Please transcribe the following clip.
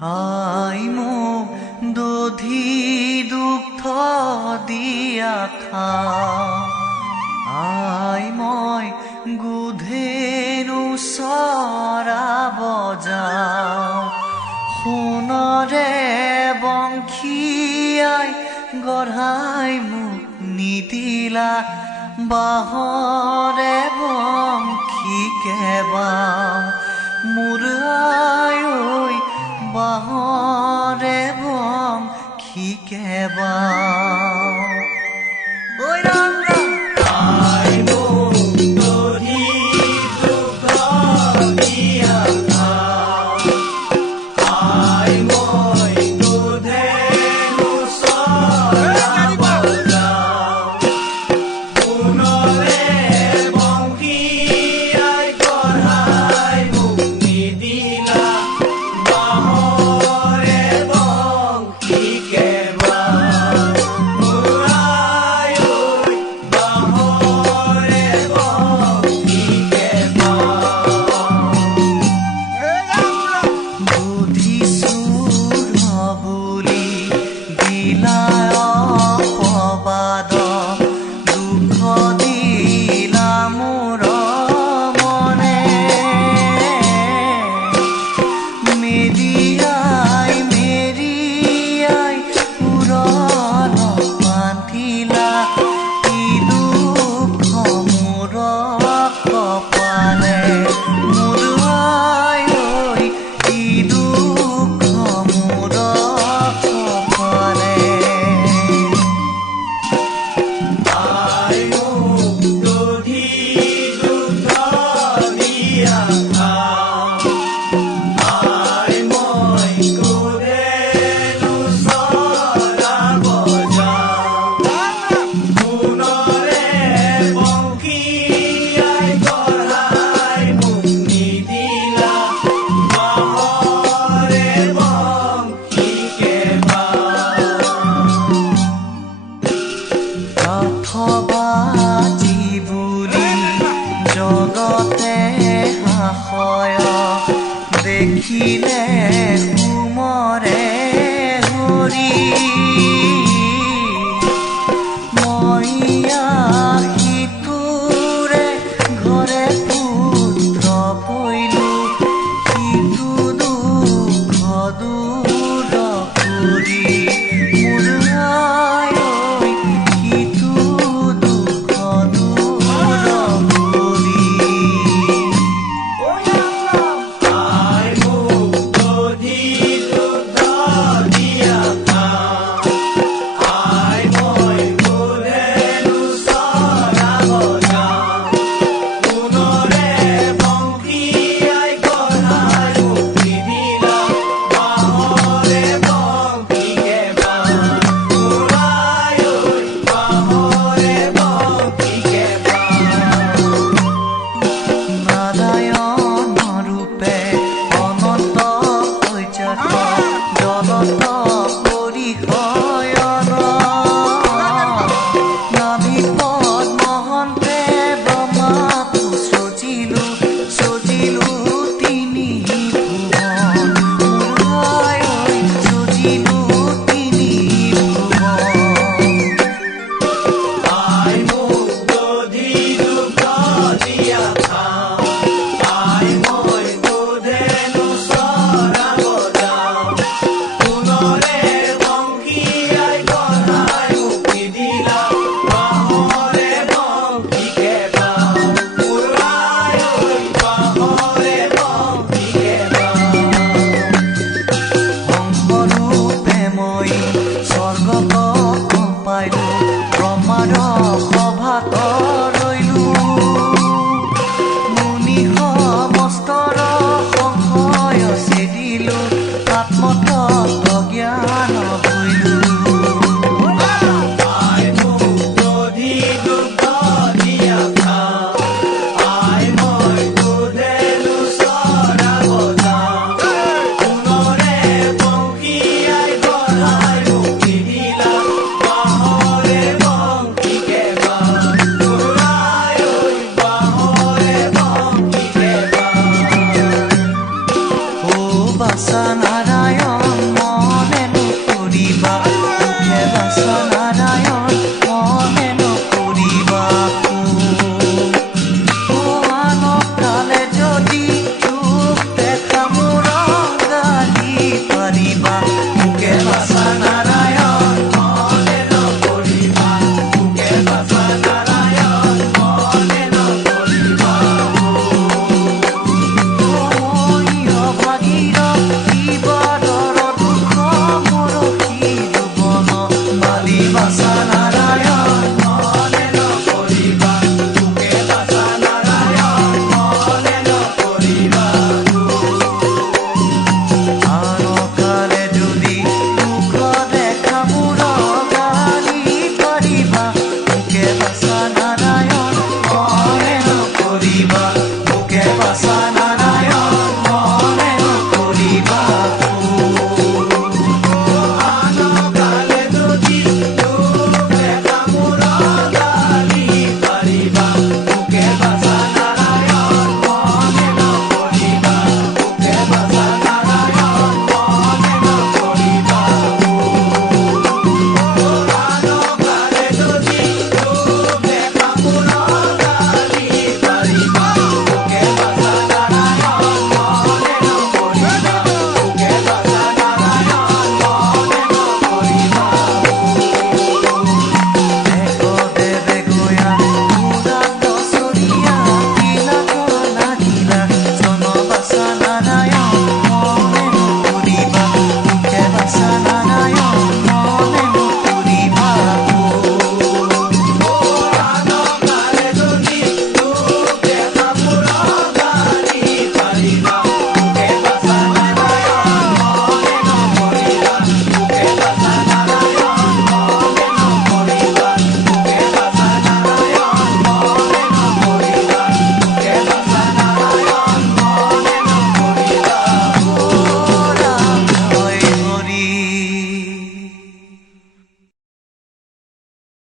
আই মোক দধি দুগ্ধ দিয়া খা। আই মই গুধেৰু চৰা বজাওঁ সোণৰে বংশীয়াই গঢ়াই মোক নিদিলা। বাহৰে বংশী কেবা। মোৰ れを聞けば সভাত